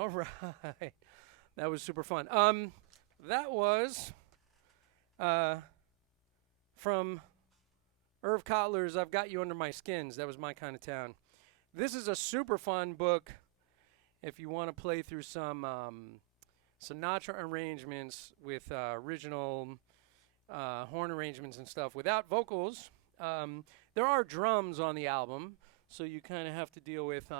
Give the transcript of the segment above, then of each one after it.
All right. That was super fun. That was uh, from Irv Kotler's I've Got You Under My Skins. That was my kind of town. This is a super fun book if you want to play through some Sinatra arrangements with original horn arrangements and stuff without vocals. There are drums on the album, so you kind of have to deal with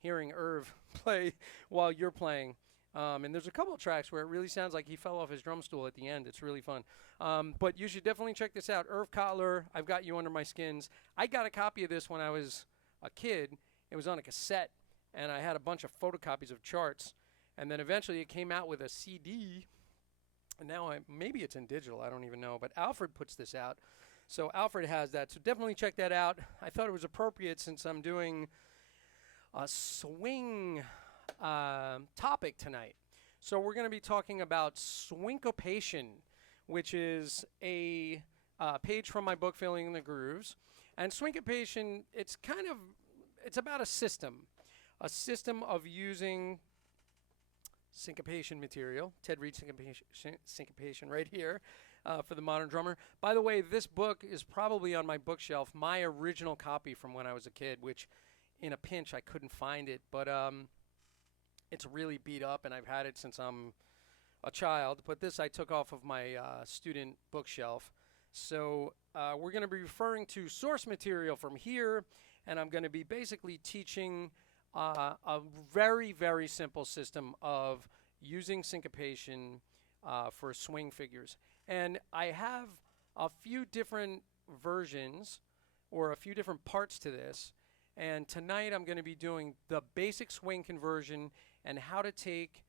hearing Irv play while you're playing. And there's a couple of tracks where it really sounds like he fell off his drum stool at the end. It's really fun. But you should definitely check this out. Irv Kotler, I've Got You Under My Skins. I got a copy of this when I was a kid. It was on a cassette, and I had a bunch of photocopies of charts. And then eventually it came out with a CD. And now maybe it's in digital. I don't even know. But Alfred puts this out. So Alfred has that. So definitely check that out. I thought it was appropriate since I'm doing a swing topic tonight. So we're going to be talking about Swingcopation, which is a page from my book, Filling in the Grooves. And Swingcopation, it's about a system of using syncopation material. Ted Reed syncopation right here for the modern drummer. By the way, this book is probably on my bookshelf, my original copy from when I was a kid, which in a pinch I couldn't find it, but it's really beat up, and I've had it since I'm a child. But this I took off of my student bookshelf. So we're going to be referring to source material from here, and I'm going to be basically teaching a very, very simple system of using syncopation for swing figures. And I have a few different versions or a few different parts to this. And tonight I'm going to be doing the basic swing conversion and how to take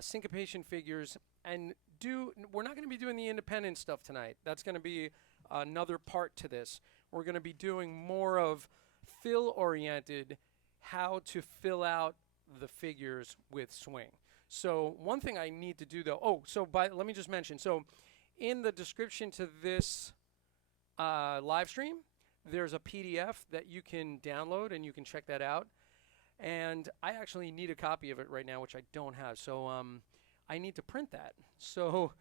syncopation figures and we're not going to be doing the independent stuff tonight. That's going to be another part to this. We're going to be doing more of fill-oriented, how to fill out the figures with swing. So one thing I need to do though, let me just mention, so in the description to this live stream, there's a PDF that you can download and you can check that out. And I actually need a copy of it right now, which I don't have. So I need to print that. So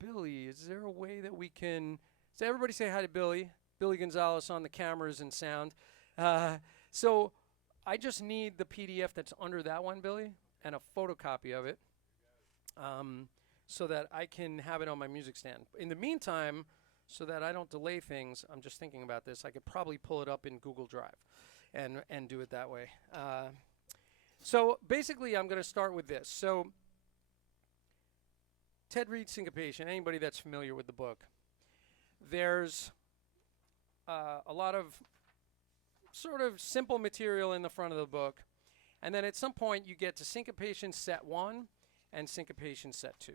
Billy, is there a way that we can, so everybody say hi to Billy. Billy Gonzalez on the cameras and sound. So I just need the PDF that's under that one, Billy, and a photocopy of it so that I can have it on my music stand. In the meantime, so that I don't delay things, I'm just thinking about this, I could probably pull it up in Google Drive and do it that way. So basically, I'm going to start with this. So Ted Reed Syncopation, anybody that's familiar with the book, there's a lot of sort of simple material in the front of the book. And then at some point, you get to Syncopation Set 1 and Syncopation Set 2.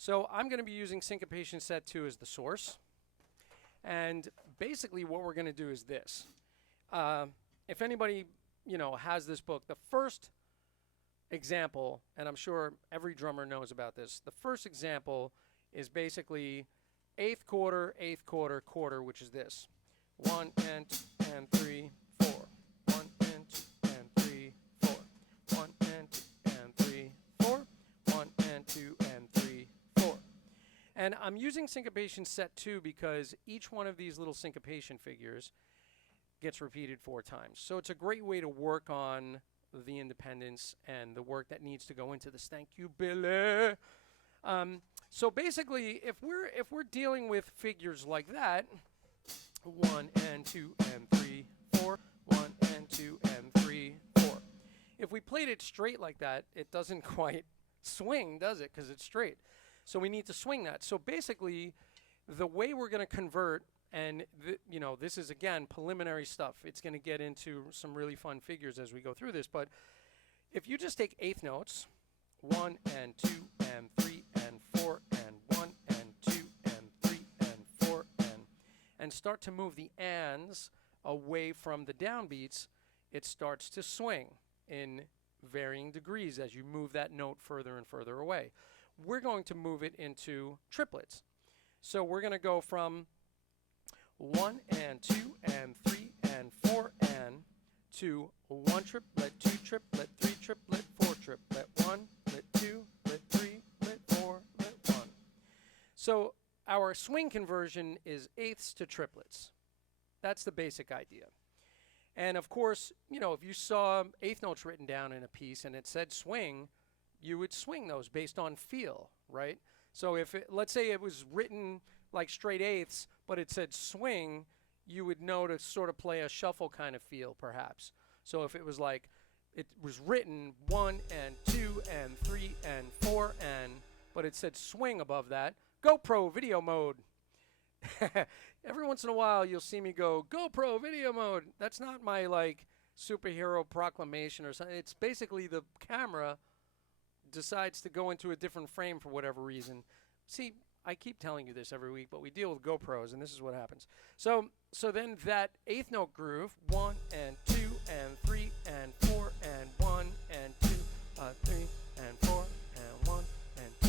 So I'm going to be using Syncopation Set 2 as the source. And basically what we're going to do is this. If anybody, has this book, the first example, and I'm sure every drummer knows about this, the first example is basically eighth quarter, quarter, which is this. 1 and 2 and 3, 4. 1 and 2 and 3, 4. 1 and 2 and 3, 4. 1 and 2 and 3, 4. And I'm using Syncopation Set 2 because each one of these little syncopation figures gets repeated 4 times. So it's a great way to work on the independence and the work that needs to go into this. Thank you, Billy. So basically, if we're dealing with figures like that, 1 and 2 and 3, 4, 1 and 2 and 3, 4. If we played it straight like that, it doesn't quite swing, does it? Because it's straight. So we need to swing that. So basically, the way we're going to convert, and this is again preliminary stuff. It's going to get into some really fun figures as we go through this. But if you just take eighth notes, 1 and 2 and 3 and 4 and 1 and 2 and 3 and 4 and start to move the ands away from the downbeats, it starts to swing in varying degrees as you move that note further and further away. We're going to move it into triplets. So we're going to go from 1 and 2 and 3 and 4 and 2, 1 triplet, 2 triplet, 3 triplet, 4 triplet, 1, lit 2, lit 3, lit 4, lit 1. So our swing conversion is eighths to triplets. That's the basic idea. And of course, you know, if you saw eighth notes written down in a piece and it said swing, you would swing those based on feel, right? So if it, let's say it was written like straight eighths, but it said swing, you would know to sort of play a shuffle kind of feel, perhaps. So if it was like, it was written 1 and 2 and 3 and 4 and, but it said swing above that, GoPro video mode. Every once in a while you'll see me go, GoPro video mode. That's not my like superhero proclamation or something. It's basically the camera decides to go into a different frame for whatever reason. See, I keep telling you this every week, but we deal with GoPros, and this is what happens. So then that eighth note groove, 1 and 2 and 3 and 4 and 1 and 2, 3 and 4 and 1 and 2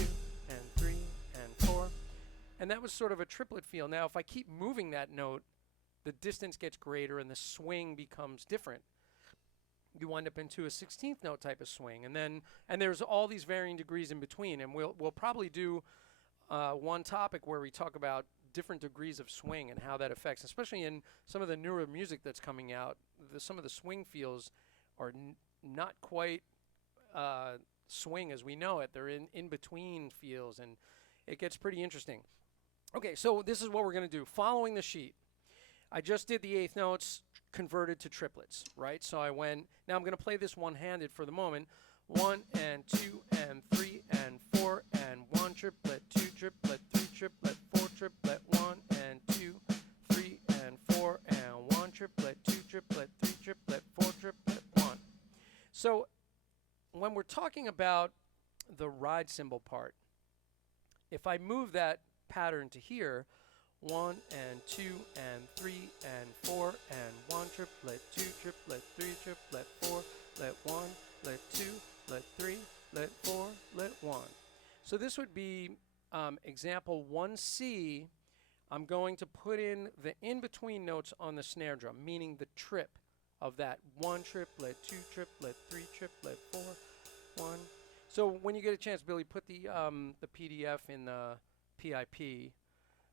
and 3 and 4. And that was sort of a triplet feel. Now, if I keep moving that note, the distance gets greater and the swing becomes different. You wind up into a 16th note type of swing, and there's all these varying degrees in between, and we'll probably do one topic where we talk about different degrees of swing and how that affects, especially in some of the newer music that's coming out. Some of the swing feels are not quite swing as we know it. They're in between feels, and it gets pretty interesting. Okay, so this is what we're going to do. Following the sheet, I just did the eighth notes converted to triplets, right? So I went, now I'm going to play this one-handed for the moment. 1 and 2 and 3 and 4 and 1 triplet, 2 triplet, 3 triplet, 4 triplet, 1 and 2, 3 and 4 and 1 triplet, 2 triplet, 3 triplet, 4 triplet, 1. So when we're talking about the ride cymbal part, if I move that pattern to here, 1 and 2 and 3 and 4 and 1 triplet, 2 triplet, 3 triplet, 4, let 1, let 2, let 3, let 4, let 1. So this would be example 1C. I'm going to put in the in-between notes on the snare drum, meaning the trip of that 1 triplet, 2 triplet, 3 triplet, 4, 1. So when you get a chance, Billy, put the PDF in the PIP,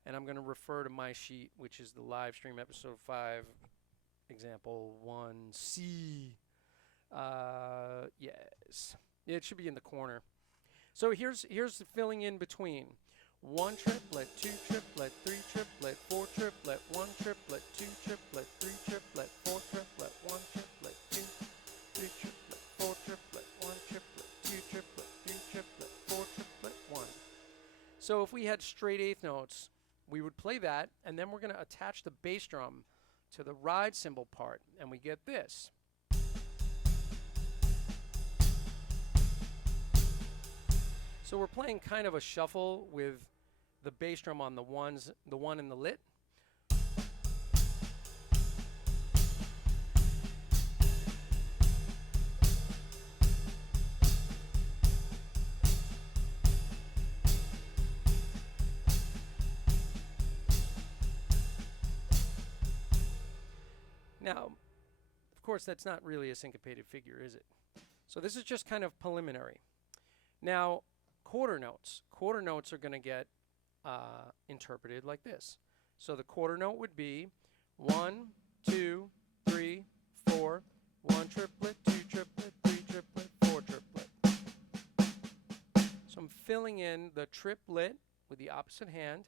and I'm going to refer to my sheet, which is the live stream episode 5, example 1C. Yes, it should be in the corner. So here's the filling in between. 1 triplet, 2 triplet, 3 triplet, 4 triplet, 1 triplet, 2 triplet, 3 triplet, 4 triplet, 1 triplet, 2, 3 triplet, 4 triplet, 1 triplet, 2 triplet, 3 triplet, 4 triplet, 1. So if we had straight eighth notes, we would play that, and then we're going to attach the bass drum to the ride cymbal part, and we get this. So we're playing kind of a shuffle with the bass drum on the 1 in the lit. Now, of course, that's not really a syncopated figure, is it? So this is just kind of preliminary. Now, quarter notes. Quarter notes are going to get interpreted like this. So the quarter note would be 1, 2, 3, 4, 1 triplet, 2 triplet, 3 triplet, 4 triplet. So I'm filling in the triplet with the opposite hand.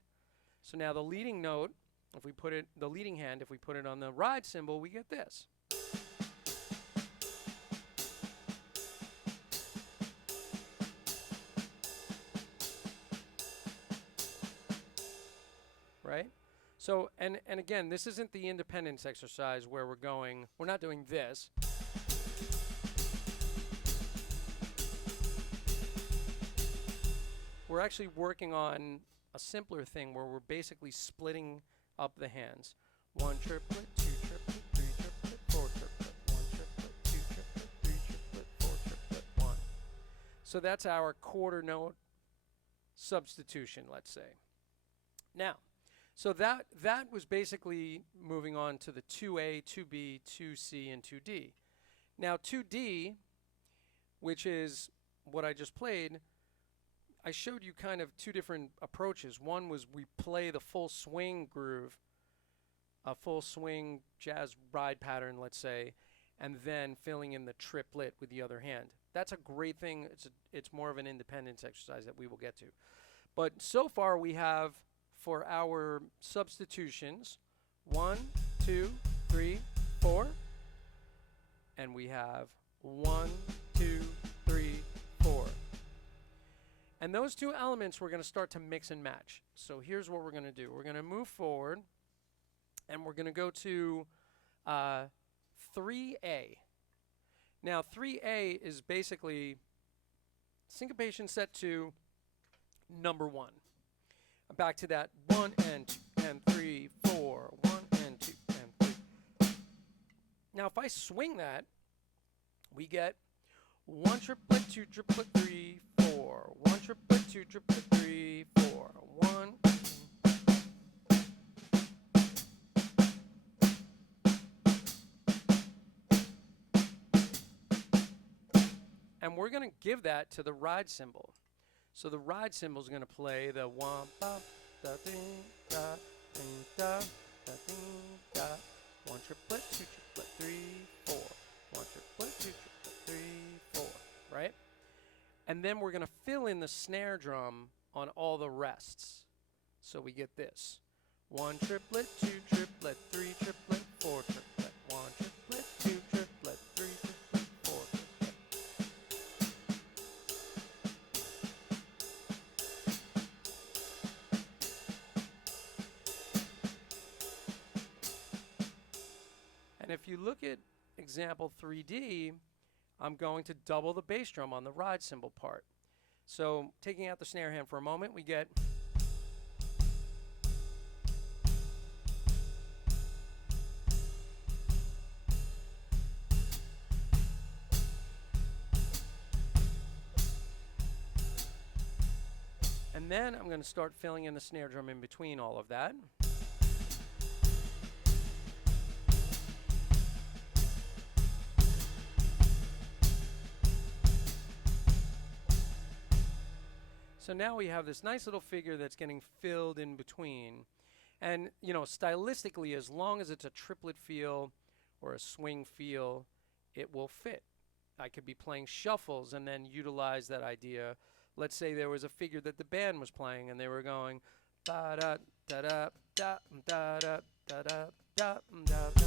So now the leading note, if we put it, the leading hand, if we put it on the ride cymbal, we get this. Right? So, and again, this isn't the independence exercise where we're not doing this. We're actually working on a simpler thing where we're basically splitting up the hands. 1 triplet, 2 triplet, 3 triplet, 4 triplet, 1 triplet, 2 triplet, 3 triplet, 4 triplet, 1. So that's our quarter note substitution, let's say. Now, so that was basically moving on to the 2A, 2B, 2C, and 2D. Now 2D, which is what I just played, I showed you kind of two different approaches. One was we play the full swing groove, a full swing jazz ride pattern, let's say, and then filling in the triplet with the other hand. That's a great thing. It's more of an independence exercise that we will get to. But so far we have, for our substitutions, 1, 2, 3, 4, and we have 1, 2, 3, 4. And those two elements we're going to start to mix and match. So here's what we're going to do. We're going to move forward, and we're going to go to 3A. Now 3A is basically syncopation set to number 1. Back to that 1 and 2 and 3, 4, 1 and 2 and 3. Now if I swing that, we get 1 triplet, 2 triplet, 3, 4, 1 triplet, 2 triplet, 3, 4, 1. And we're going to give that to the ride cymbal. So the ride cymbal is going to play the 1, ba, da, ding, da, ding, da, da, ding, da. 1 triplet, 2 triplet, 3, 4. 1 triplet, 2 triplet, 3, 4. Right? And then we're going to fill in the snare drum on all the rests. So we get this. 1 triplet, 2 triplet, 3 triplet, 4 triplet. 1 triplet, 2 triplet, 3 triplet, 4 triplet. And if you look at example 3D, I'm going to double the bass drum on the ride cymbal part. So taking out the snare hand for a moment, we get and then I'm going to start filling in the snare drum in between all of that. So now we have this nice little figure that's getting filled in between. And, you know, stylistically, as long as it's a triplet feel or a swing feel, it will fit. I could be playing shuffles and then utilize that idea. Let's say there was a figure that the band was playing and they were going da da da da da da da da da da da da.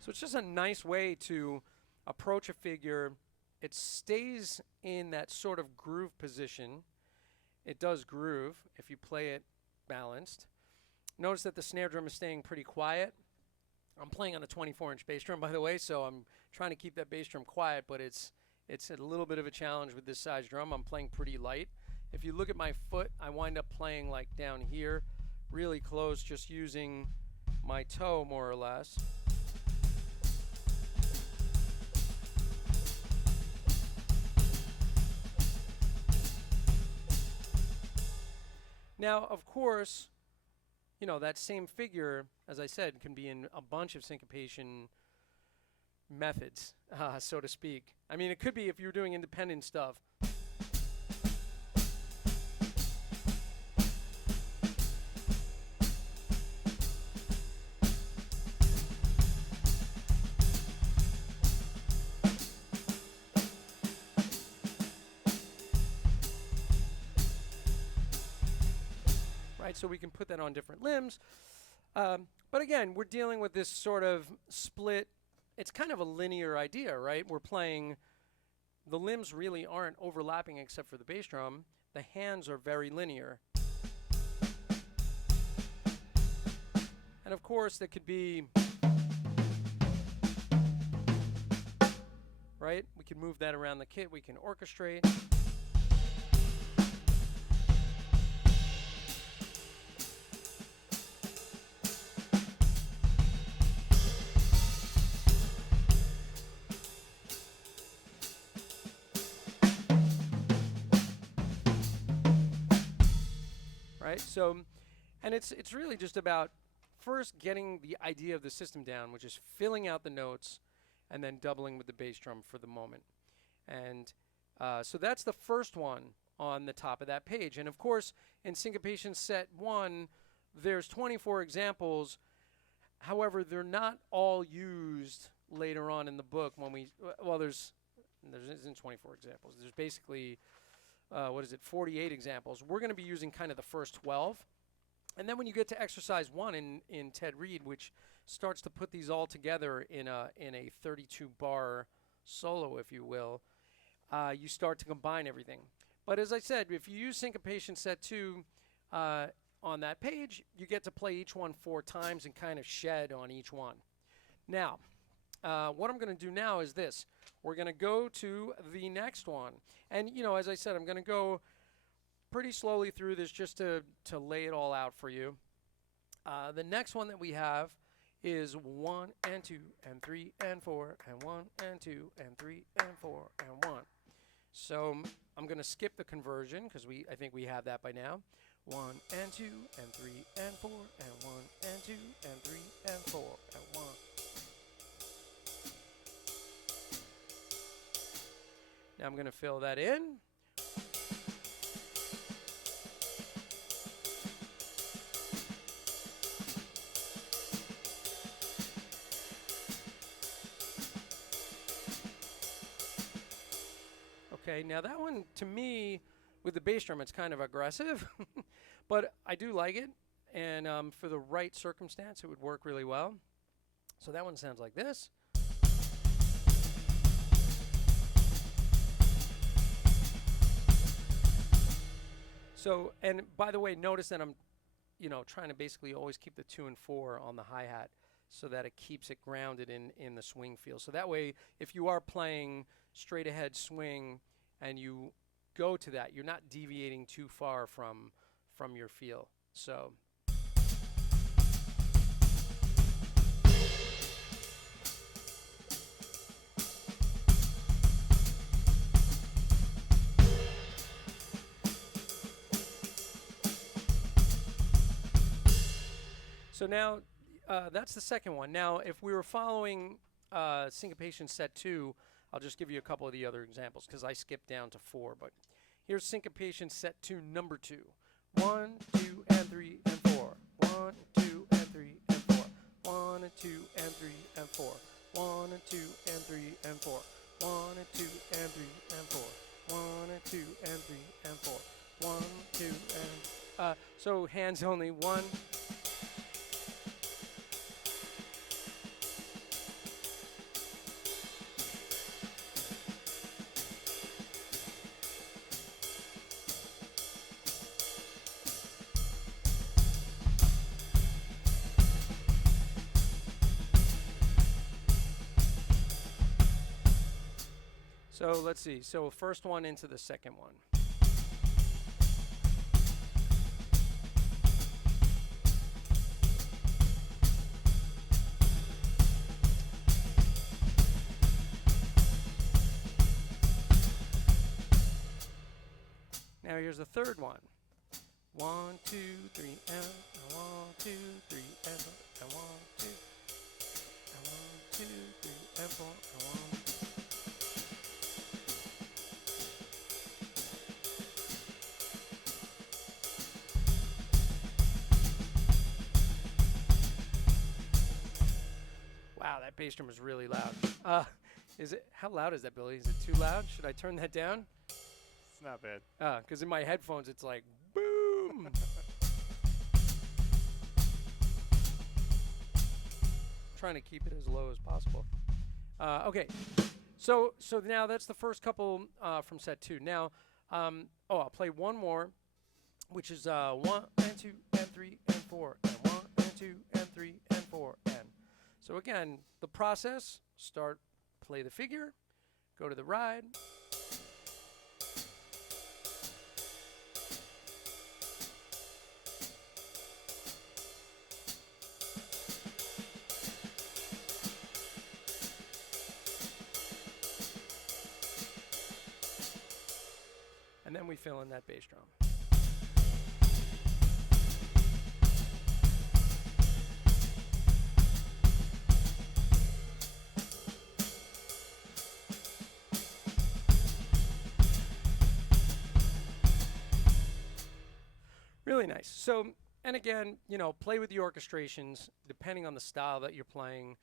So it's just a nice way to approach a figure. It stays in that sort of groove position. It does groove if you play it balanced. Notice that the snare drum is staying pretty quiet. I'm playing on a 24-inch bass drum, by the way, so I'm trying to keep that bass drum quiet, but it's a little bit of a challenge with this size drum. I'm playing pretty light. If you look at my foot, I wind up playing like down here, really close, just using my toe more or less. Now, of course, you know, that same figure, as I said, can be in a bunch of syncopation methods, so to speak. I mean, it could be if you're doing independent stuff. Right, so we can put that on different limbs. But again, we're dealing with this sort of split. It's kind of a linear idea, right? We're playing, the limbs really aren't overlapping except for the bass drum. The hands are very linear. And of course, that could be, right? We can move that around the kit. We can orchestrate. right? So, and it's really just about first getting the idea of the system down, which is filling out the notes and then doubling with the bass drum for the moment. And so that's the first one on the top of that page. And of course, in Syncopation Set 1, there's 24 examples. However, they're not all used later on in the book when we, well, there isn't 24 examples. There's basically, 48 examples. We're going to be using kind of the first 12. And then when you get to exercise 1 in Ted Reed, which starts to put these all together in a 32 bar solo, if you will, you start to combine everything. But as I said, if you use Syncopation Set 2 on that page, you get to play each one 4 times and kind of shed on each one. Now, what I'm going to do now is this. We're going to go to the next one. And, you know, as I said, I'm going to go pretty slowly through this just to lay it all out for you. The next one that we have is 1 and 2 and 3 and 4 and 1 and 2 and 3 and 4 and 1. So I'm going to skip the conversion because I think we have that by now. 1 and 2 and 3 and 4 and 1 and 2 and 3 and 4 and 1. Now I'm going to fill that in. Okay, now that one, to me, with the bass drum, it's kind of aggressive, but I do like it, and for the right circumstance, it would work really well. So that one sounds like this. So, and by the way, notice that I'm, trying to basically always keep the 2 and 4 on the hi-hat so that it keeps it grounded in the swing feel. So that way, if you are playing straight ahead swing and you go to that, you're not deviating too far from your feel. So now that's the second one. Now if we were following Syncopation Set 2, I'll just give you a couple of the other examples because I skipped down to 4. But here's Syncopation Set 2, number 2. 1, 2, and 3, and 4. 1, 2, and 3, and 4. 1, and 2, and 3, and 4. 1, and 2, and 3, and 4. 1, and 2, and 3, and 4. 1, and 2, and 3, and 4. 1, 2, and... so hands only. 1... So let's see. So first one into the second one. Now here's the third one. 1, 2, 3, and 1, 2, 3, and 1, 2, and 1, 2, 3, and 4, and 1. Wow, that bass drum is really loud. How loud is that, Billy? Is it too loud? Should I turn that down? It's not bad. Because in my headphones, it's like, boom. Trying to keep it as low as possible. Okay, so now that's the first couple from Set 2. Now, I'll play one more, which is 1 and 2 and 3 and 4 and 1 and 2 and 3 and 4 and. So again, the process: start, play the figure, go to the ride. And then we fill in that bass drum. Really nice. So, and again, you know, play with the orchestrations depending on the style that you're playing.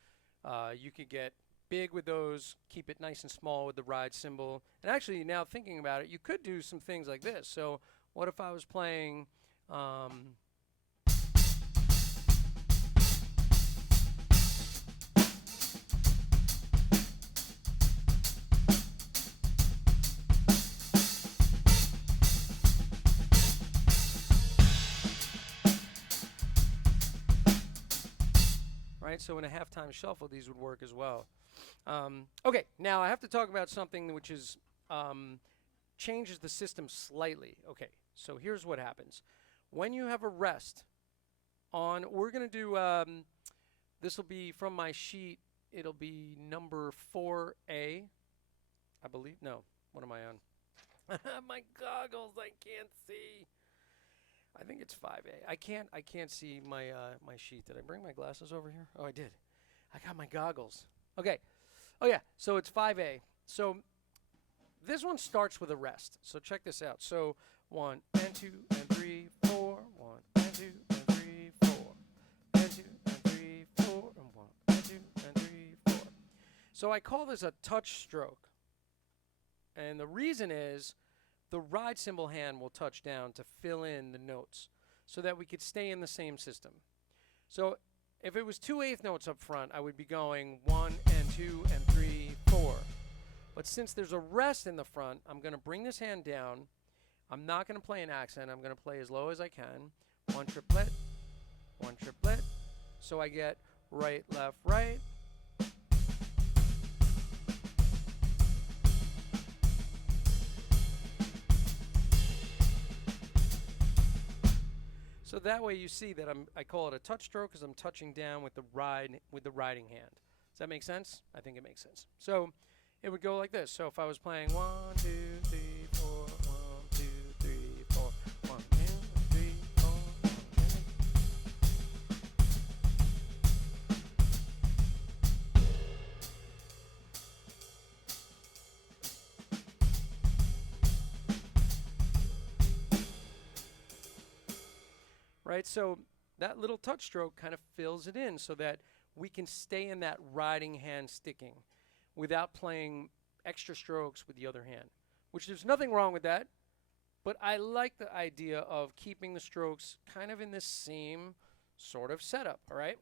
You could get big with those, keep it nice and small with the ride cymbal. And actually, now thinking about it, you could do some things like this. So, what if I was playing? Right, so in a halftime shuffle, these would work as well. Okay, now I have to talk about something which is changes the system slightly. Okay, so here's what happens. When you have a rest on, we're going to do, this will be from my sheet, it'll be number 4A, I believe. No, what am I on? My goggles, I can't see. I think it's 5A. I can't see my my sheet. Did I bring my glasses over here? Oh, I did. I got my goggles. Okay. Oh yeah. So it's 5A. So this one starts with a rest. So check this out. So 1 and 2 and 3, 4. 1 and 2 and 3, 4. And 2 and 3, 4. And 1 and 2 and 3, 4. So I call this a touch stroke. And the reason is the ride cymbal hand will touch down to fill in the notes so that we could stay in the same system. So if it was 2/8 notes up front, I would be going 1 and 2 and 3, 4. But since there's a rest in the front, I'm going to bring this hand down. I'm not going to play an accent. I'm going to play as low as I can. 1 triplet, 1 triplet. So I get right, left, right. So that way you see that I call it a touch stroke because I'm touching down with the riding hand. Does that make sense? I think it makes sense. So it would go like this. So if I was playing 1, 2, 3, 4, 1, 2, 3, 4, 1, 2, 3, 4, 1, 2. Right, so that little touch stroke kind of fills it in so that we can stay in that riding hand sticking without playing extra strokes with the other hand, which there's nothing wrong with that, but I like the idea of keeping the strokes kind of in this same sort of setup, all right?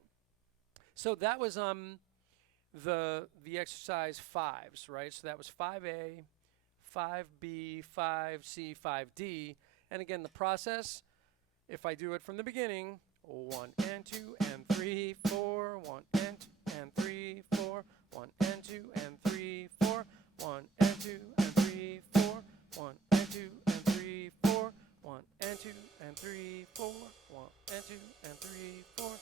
So that was the exercise 5s, right? So that was 5A, 5B, 5C, 5D, and again, the process, if I do it from the beginning, 1 and 2 and 3, 4, 1 and 2 and 3, 4, 1 and 2 and 3, 4, 1 and 2 and 3, 4, 1 and 2 and 3, 4, 1 and 2 and 3, 4, 1 and 2 and 3, 4,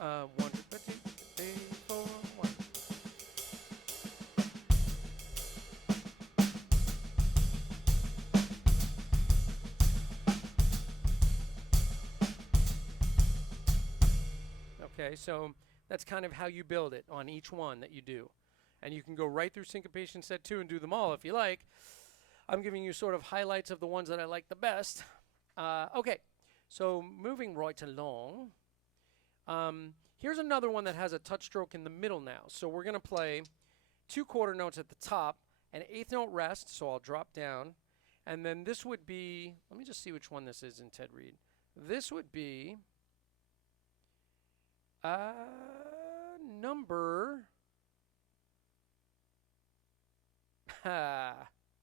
1, 2, 3, 4, 1. Okay, so that's kind of how you build it on each one that you do. And you can go right through Syncopation Set 2 and do them all if you like. I'm giving you sort of highlights of the ones that I like the best. Okay, so moving right along. Here's another one that has a touch stroke in the middle now. So we're going to play 2 quarter notes at the top, an 8th note rest, so I'll drop down. And then this would be, let me just see which one this is in Ted Reed. This would be number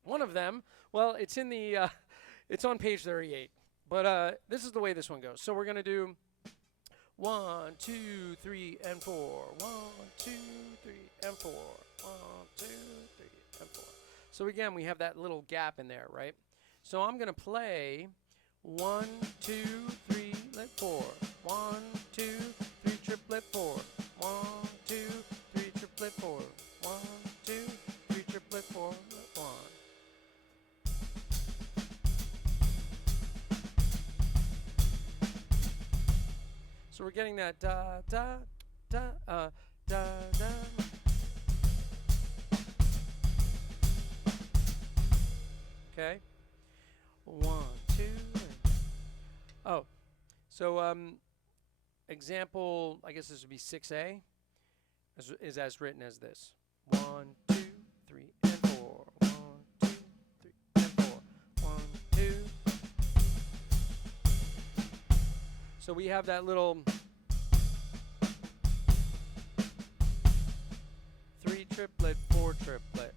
one of them. Well, it's in the it's on page 38. But this is the way this one goes. So we're gonna do 1, 2, 3, and 4. 1, 2, 3, and 4. 1, 2, 3, and 4. So again, we have that little gap in there, right? So I'm gonna play 1, 2, 3, let 4. 1, 2, 3, triplet 4. 1, 2, 3, triplet 4. 1, 2, 3, triplet 4. 1. So we're getting that da da da da da. Okay. 1, 2. Oh, So example, I guess this would be 6A, is as written as this. 1, 2, 3, and 4. 1, 2, 3, and 4. 1, 2. So we have that little 3 triplet, 4 triplet.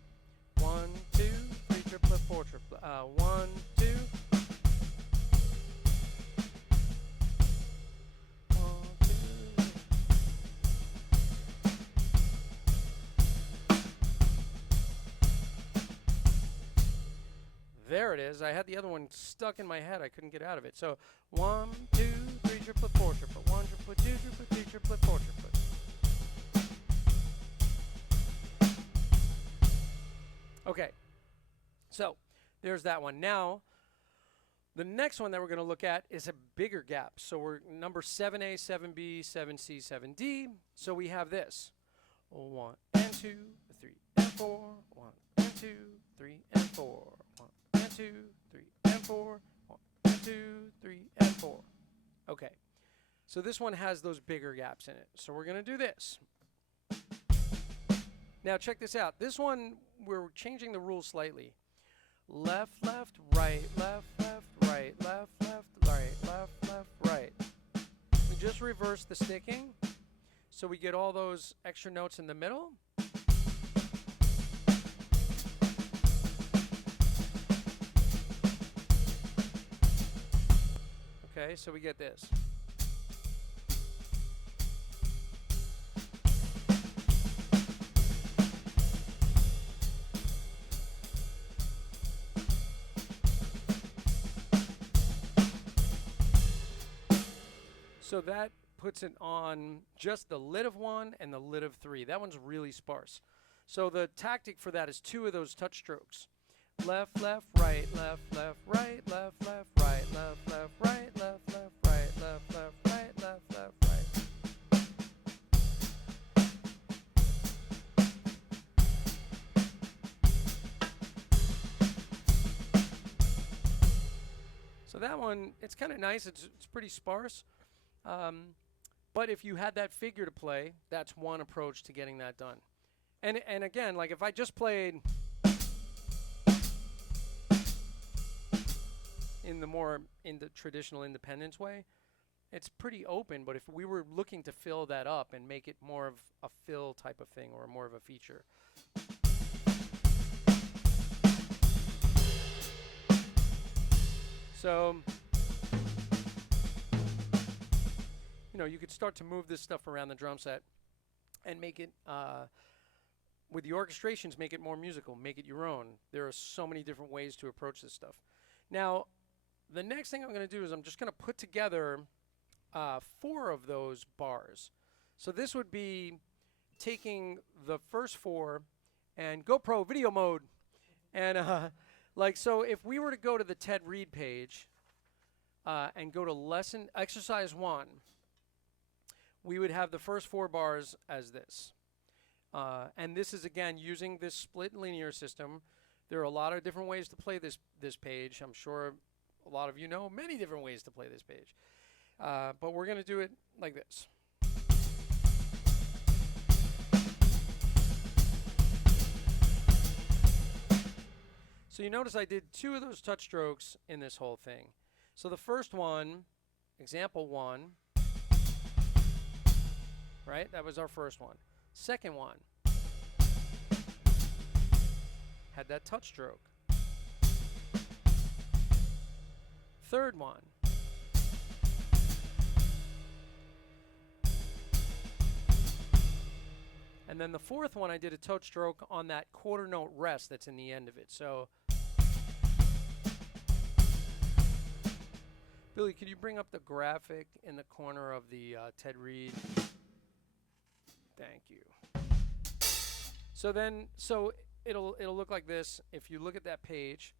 1, 2, 3 triplet, 4 triplet. 1, 2. There it is. I had the other one stuck in my head. I couldn't get out of it. So 1, 2, 3 triplet, 4 triplet. 1 triplet, 2 triplet, 3 triplet, 4 triplet. Okay. So there's that one. Now, the next one that we're going to look at is a bigger gap. So we're number 7A, 7B, 7C, 7D. So we have this. 1 and 2, 3 and 4. 1 and 2, 3 and 4. 1 and 2, 3 and 4. 1 and 2, 3 and 4. Okay. So this one has those bigger gaps in it. So we're going to do this. Now check this out. This one, we're changing the rules slightly. Left, left, right, left, left, right, left, left, right, left, left, right. We just reverse the sticking so we get all those extra notes in the middle. Okay, so we get this. So that puts it on just the lid of 1 and the lid of 3. That one's really sparse. So the tactic for that is 2 of those touch strokes. Left, left, right, left, left, right, left, left, right, left, left, right, left, left, right, left, left, right, left, left, right. So that one, it's kind of nice. It's pretty sparse. But if you had that figure to play, that's one approach to getting that done. And again, like if I just played in the traditional Independence way, it's pretty open. But if we were looking to fill that up and make it more of a fill type of thing or more of a feature. So, you know, you could start to move this stuff around the drum set and make it, with the orchestrations, make it more musical, make it your own. There are so many different ways to approach this stuff. Now, the next thing I'm going to do is I'm just going to put together 4 of those bars. So this would be taking the first 4 and GoPro video mode. And like, so if we were to go to the Ted Reed page and go to exercise 1, we would have the first 4 bars as this. And this is, again, using this split linear system. There are a lot of different ways to play this page. I'm sure a lot of you know many different ways to play this page. But we're going to do it like this. So you notice I did 2 of those touch strokes in this whole thing. So the first one, example 1, right? That was our first one. Second one had that touch stroke. Third one and then the fourth one I did a touch stroke on that quarter note rest that's in the end of it. So Billy, could you bring up the graphic in the corner of the Ted Reed? Thank you. So it'll look like this. If you look at that page,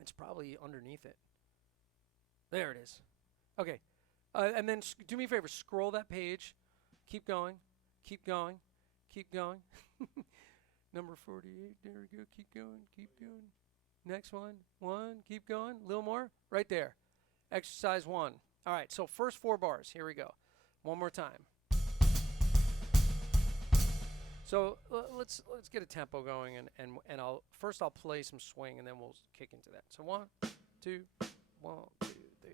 it's probably underneath it. There it is. Okay. And then do me a favor, scroll that page. Keep going. Keep going. Keep going. Number 48. There we go. Keep going. Keep going. Next one. 1. Keep going. A little more. Right there. Exercise 1. All right, so first 4 bars. Here we go. One more time. So let's get a tempo going, and I'll play some swing, and then we'll kick into that. So 1, 2, 1, 2, 3.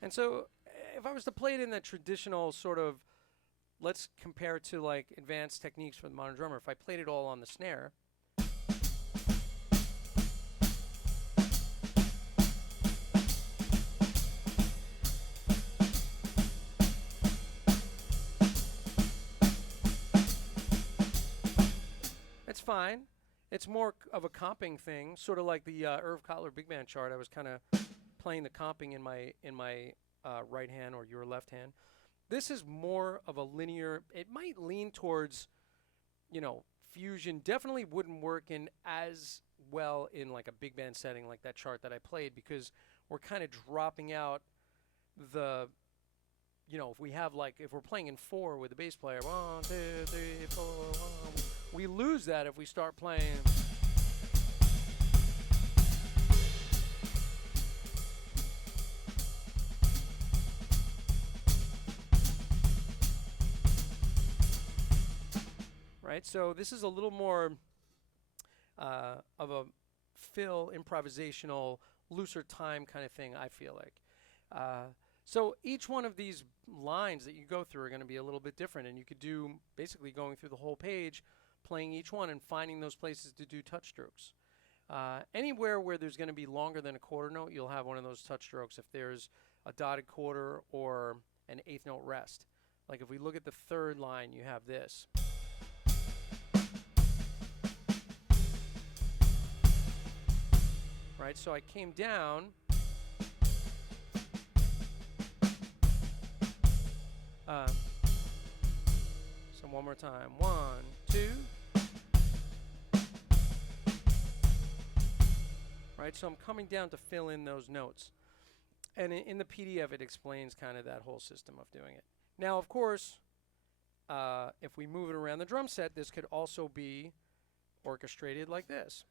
And so if I was to play it in that traditional sort of, let's compare it to like advanced techniques for the modern drummer, if I played it all on the snare, it's fine. It's more of a comping thing, sort of like the Irv Kotler big band chart. I was kind of playing the comping in my right hand or your left hand. This is more of a linear. It might lean towards, fusion. Definitely wouldn't work in as well in like a big band setting like that chart that I played, because we're kind of dropping out the, if we have if we're playing in 4 with the bass player, 1, 2, 3, 4, 1, we lose that if we start playing. Right, so this is a little more of a fill, improvisational, looser time kind of thing, I feel like. So each one of these lines that you go through are going to be a little bit different, and you could do basically going through the whole page, playing each one and finding those places to do touch strokes. Anywhere where there's going to be longer than a quarter note, you'll have one of those touch strokes if there's a dotted quarter or an 8th note rest. Like if we look at the 3rd line, you have this. Right, so I came down. So one more time. 1, 2. Right, so I'm coming down to fill in those notes. And in the PDF, it explains kind of that whole system of doing it. Now, of course, if we move it around the drum set, this could also be orchestrated like this.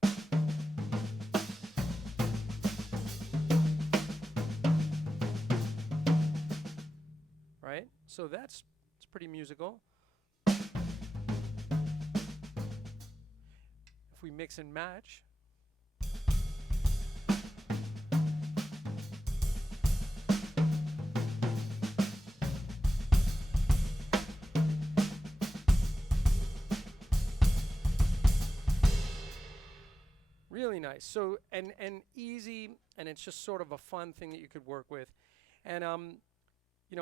Right? So it's pretty musical. If we mix and match, really nice. So and easy, and it's just sort of a fun thing that you could work with. And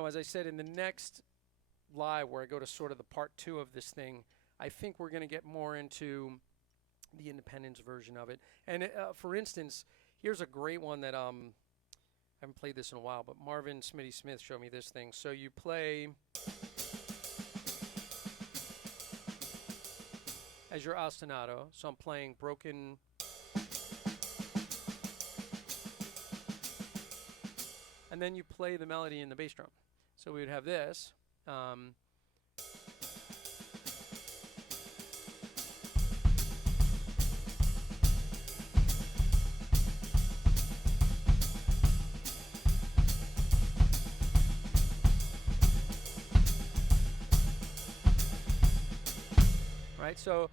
as I said, in the next live where I go to sort of the part 2 of this thing, I think we're going to get more into the independence version of it. And for instance, here's a great one that I haven't played this in a while, but Marvin Smitty Smith showed me this thing. So you play as your ostinato. So I'm playing broken. And then you play the melody in the bass drum. So we would have this. Right, so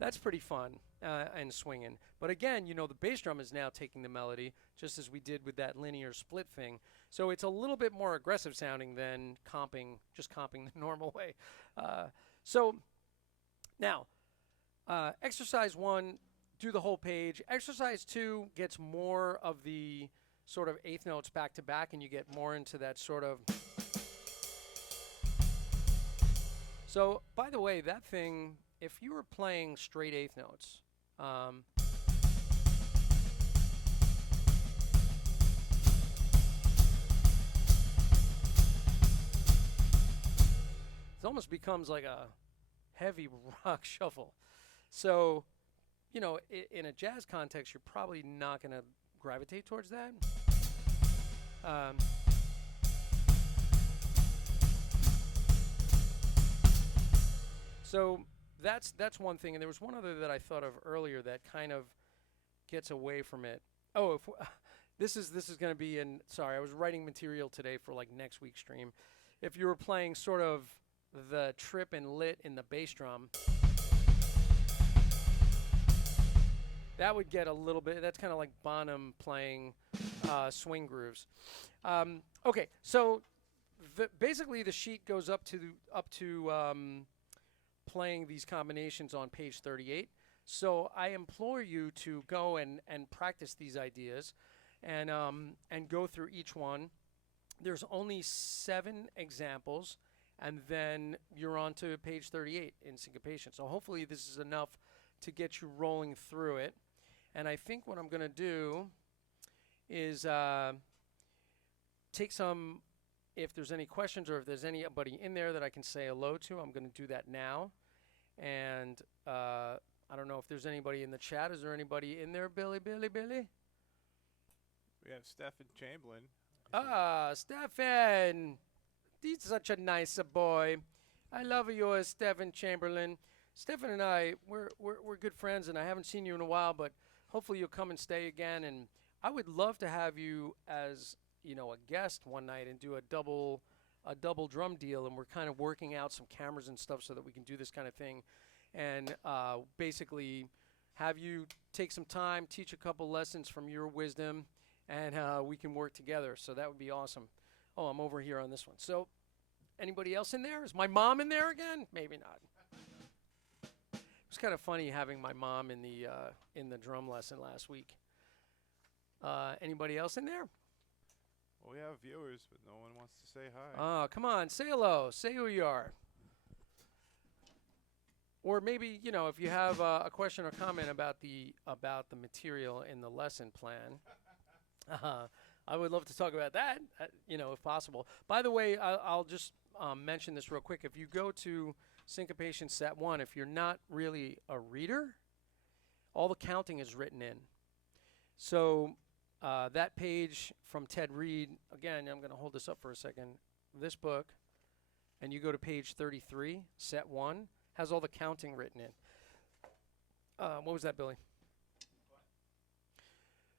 that's pretty fun and swinging. But again, the bass drum is now taking the melody, just as we did with that linear split thing. So it's a little bit more aggressive sounding than just comping the normal way. So now, exercise 1, do the whole page. Exercise 2 gets more of the sort of 8th notes back to back, and you get more into that sort of. So, by the way, that thing, if you were playing straight 8th notes, it almost becomes like a heavy rock shuffle. So, in a jazz context, you're probably not going to gravitate towards that. Um, so that's one thing, and there was one other that I thought of earlier that kind of gets away from it. Oh, this is going to be in. Sorry, I was writing material today for like next week's stream. If you were playing sort of the trip and lit in the bass drum, that would get a little bit. That's kind of like Bonham playing swing grooves. Okay, so basically the sheet goes up to playing these combinations on page 38. So I implore you to go and practice these ideas, and go through each one. There's only 7 examples, and then you're on to page 38 in syncopation. So hopefully this is enough to get you rolling through it. And I think what I'm going to do is take some, if there's any questions or if there's anybody in there that I can say hello to, I'm going to do that now. And I don't know if there's anybody in the chat. Is there anybody in there, Billy? We have Stephen Chamberlain. Stephen! He's such a nice boy. I love you, Stephen Chamberlain. Stephen and I, we're good friends, and I haven't seen you in a while, but hopefully you'll come and stay again. And I would love to have you as, a guest one night and do a double drum deal. And we're kind of working out some cameras and stuff so that we can do this kind of thing. And basically have you take some time, teach a couple lessons from your wisdom, and we can work together. So that would be awesome. Oh, I'm over here on this one. So anybody else in there? Is my mom in there again? Maybe not. It was kind of funny having my mom in the drum lesson last week. Anybody else in there? Well, we have viewers, but no one wants to say hi. Oh, come on. Say hello. Say who you are. Or maybe, if you have a question or comment about the material in the lesson plan, I would love to talk about that, if possible. By the way, I'll just mention this real quick. If you go to Syncopation Set 1, if you're not really a reader, all the counting is written in. So that page from Ted Reed, again, I'm going to hold this up for a second. This book, and you go to page 33, Set 1, has all the counting written in. What was that, Billy?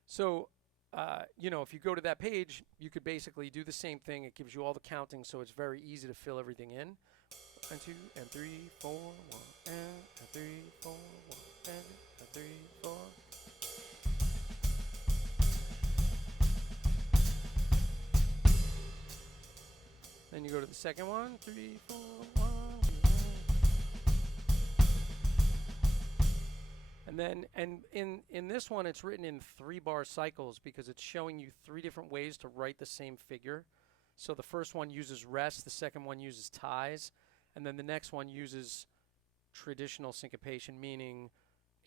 So, if you go to that page, you could basically do the same thing. It gives you all the counting, so it's very easy to fill everything in. 1, 2, and 3, 4, 1, and 3, 4, 1, and 3, 4. Then you go to the second one, 3, 4, 1. And then, in this one, it's written in 3-bar cycles because it's showing you 3 different ways to write the same figure. So the first one uses rest, the second one uses ties, and then the next one uses traditional syncopation, meaning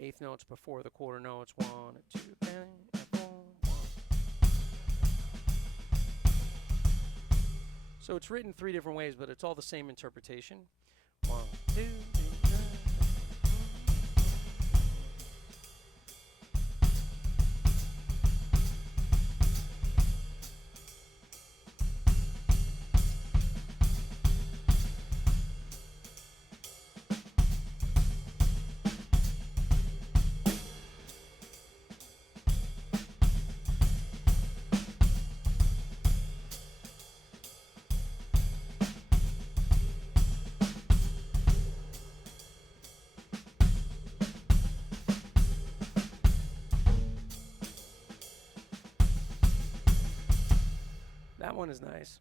8th notes before the quarter notes, 1, 2, and 4, 1. So it's written 3 different ways, but it's all the same interpretation. 1, 2, 3. That one is nice.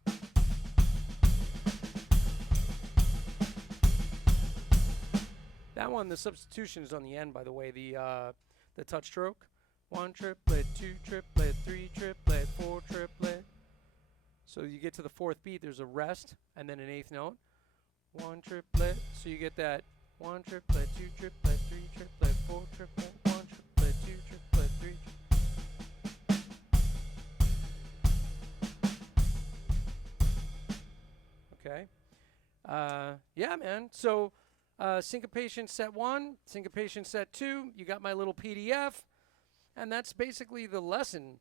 That one, the substitution is on the end, by the way, the touch stroke. 1 triplet, 2 triplet, 3 triplet, 4 triplet. So you get to the 4th beat, there's a rest, and then an 8th note. 1 triplet, so you get that 1 triplet, 2 triplet, 3 triplet, 4 triplet, 1 triplet, 2 triplet, 3 triplet. Okay. Yeah, man. So Syncopation set 1, Syncopation set 2. You got my little PDF, and that's basically the lesson.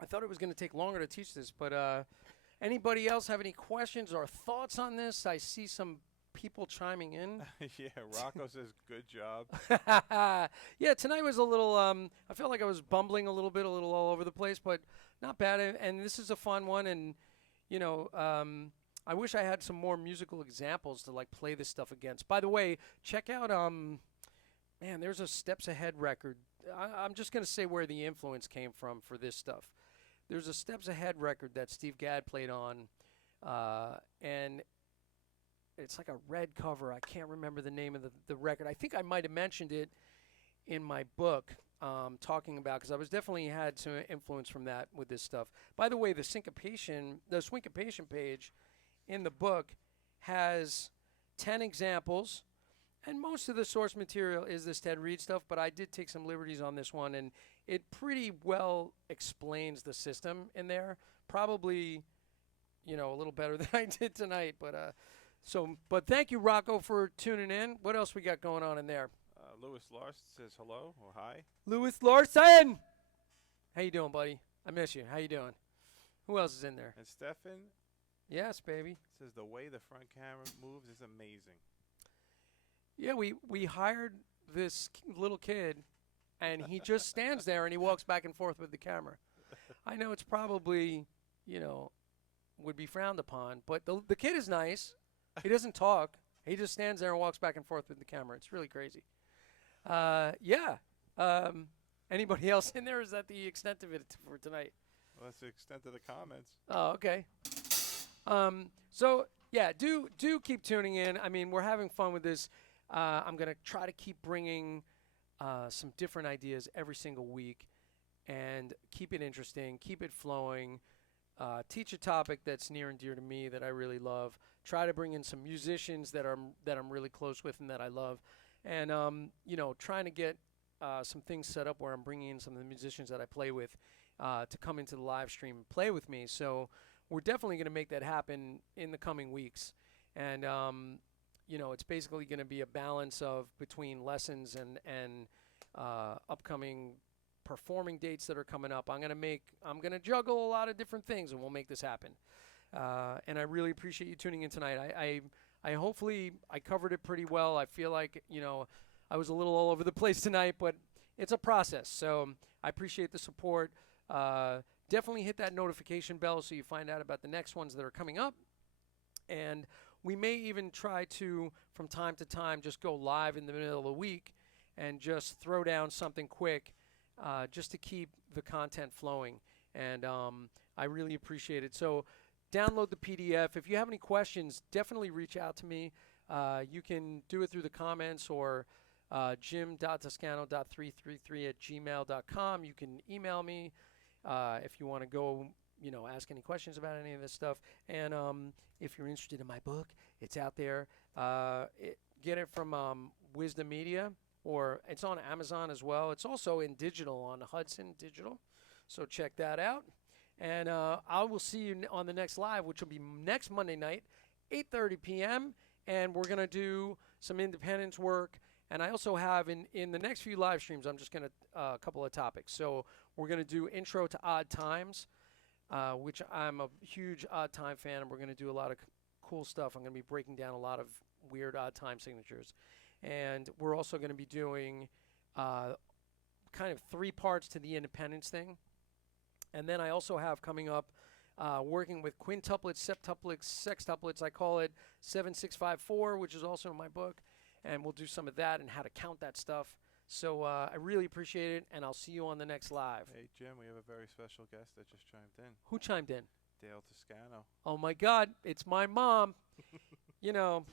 I thought it was going to take longer to teach this, but anybody else have any questions or thoughts on this? I see some people chiming in. Yeah, Rocco says good job. Yeah, tonight was a little, I felt like I was bumbling a little bit, a little all over the place, but not bad. And this is a fun one, and, you know, I wish I had some more musical examples to, like, play this stuff against. By the way, check out, man, there's a Steps Ahead record. I'm just going to say where the influence came from for this stuff. There's a Steps Ahead record that Steve Gadd played on, and it's like a red cover. I can't remember the name of the record. I think I might have mentioned it in my book, talking about, because I was definitely had some influence from that with this stuff. By the way, the Swingcopation page in the book has 10 examples, and most of the source material is this Ted Reed stuff, but I did take some liberties on this one, and it pretty well explains the system in there. Probably, you know, a little better than I did tonight, but thank you, Rocco, for tuning in. What else we got going on in there? Louis Larson says hello or hi. Louis Larson! How you doing, buddy? I miss you. How you doing? Who else is in there? And Stefan Yes, baby. says the way the front camera moves is amazing. Yeah, we hired this little kid, and he just stands there and he walks back and forth with the camera. I know it's probably, you know, would be frowned upon, but the kid is nice. He doesn't talk. He just stands there and walks back and forth with the camera. It's really crazy. Yeah. Anybody else in there? Is that the extent of it for tonight? Well, that's the extent of the comments. Oh, okay. So yeah, do keep tuning in. I mean, we're having fun with this. I'm gonna try to keep bringing some different ideas every single week, and keep it interesting, keep it flowing. Teach a topic that's near and dear to me that I really love. Try to bring in some musicians that I'm really close with and that I love, and you know, trying to get some things set up where I'm bringing in some of the musicians that I play with to come into the live stream and play with me. So we're definitely going to make that happen in the coming weeks, and you know, it's basically going to be a balance of between lessons and upcoming performing dates that are coming up. I'm gonna juggle a lot of different things, and we'll make this happen. And I really appreciate you tuning in tonight. I hopefully I covered it pretty well. I feel like, you know, I was a little all over the place tonight, but it's a process. So I appreciate the support. Definitely hit that notification bell so you find out about the next ones that are coming up. And we may even try to, from time to time, just go live in the middle of the week and just throw down something quick, just to keep the content flowing. And I really appreciate it. So download the PDF. If you have any questions, definitely reach out to me. You can do it through the comments or jim.toscano.333@gmail.com. You can email me if you want to go, you know, ask any questions about any of this stuff. And if you're interested in my book, it's out there. Get it from Wisdom Media, or it's on Amazon as well. It's also in digital on Hudson Digital, so check that out. And I will see you on the next live, which will be next Monday night, 8:30 p.m., and we're going to do some independence work. And I also have in the next few live streams, I'm just going to a couple of topics. So we're going to do Intro to Odd Times, which I'm a huge odd time fan, and we're going to do a lot of cool stuff. I'm going to be breaking down a lot of weird odd time signatures. And we're also going to be doing kind of 3 parts to the independence thing. And then I also have coming up working with quintuplets, septuplets, sextuplets. I call it 7654, which is also in my book. And we'll do some of that and how to count that stuff. So I really appreciate it, and I'll see you on the next live. Hey, Jim, we have a very special guest that just chimed in. Who chimed in? Dale Toscano. Oh, my God. It's my mom. You know,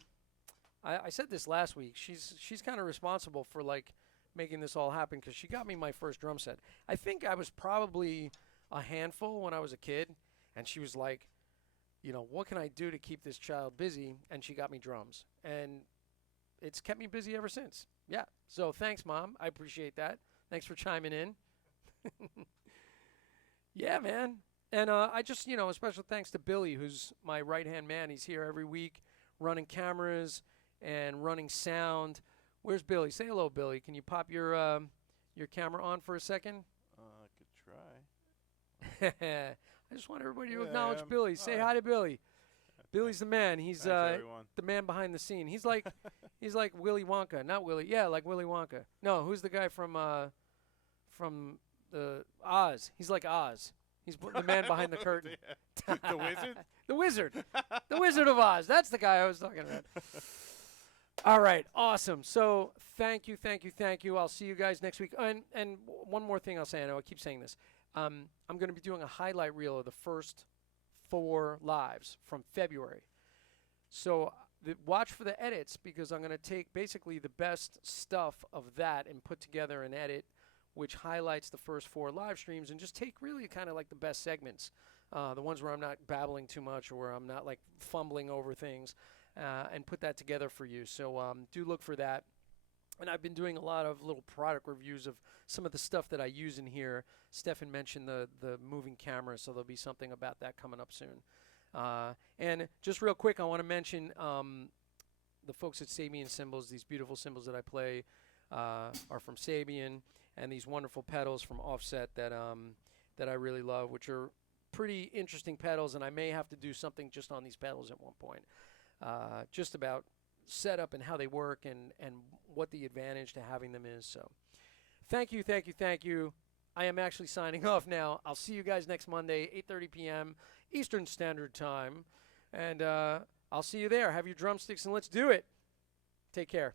I said this last week. She's kind of responsible for, like, making this all happen because she got me my first drum set. I think I was probably a handful when I was a kid, and she was like, you know, what can I do to keep this child busy? And she got me drums. And it's kept me busy ever since. Yeah. So thanks, Mom. I appreciate that. Thanks for chiming in. Yeah, man. And I just, you know, a special thanks to Billy, who's my right-hand man. He's here every week running cameras and running sound. Where's Billy? Say hello, Billy. Can you pop your camera on for a second? I could try. I just want everybody to Yeah, acknowledge Billy. Say hi to Billy. Billy's the man. He's Thanks, everyone. the man behind the scene. He's like Willy Wonka, not Willy. Yeah, like Willy Wonka. No, who's the guy from the Oz? He's like Oz. He's the man behind the curtain. The wizard? The wizard. The Wizard of Oz. That's the guy I was talking about. All right, awesome. So thank you. I'll see you guys next week. And one more thing I'll say. I know I keep saying this. I'm going to be doing a highlight reel of the first 4 lives from February. So watch for the edits, because I'm going to take basically the best stuff of that and put together an edit which highlights the first 4 live streams, and just take really kind of like the best segments, the ones where I'm not babbling too much or where I'm not like fumbling over things, and put that together for you. So do look for that. And I've been doing a lot of little product reviews of some of the stuff that I use in here. Stefan mentioned the moving camera, so there'll be something about that coming up soon. And just real quick, I want to mention the folks at Sabian Cymbals. These beautiful cymbals that I play are from Sabian, and these wonderful pedals from Offset that I really love, which are pretty interesting pedals, and I may have to do something just on these pedals at one point, just about setup and how they work and what the advantage to having them is. So thank you. I am actually signing off now. I'll see you guys next Monday, 8:30 p.m. Eastern Standard Time, and I'll see you there. Have your drumsticks and let's do it. Take care.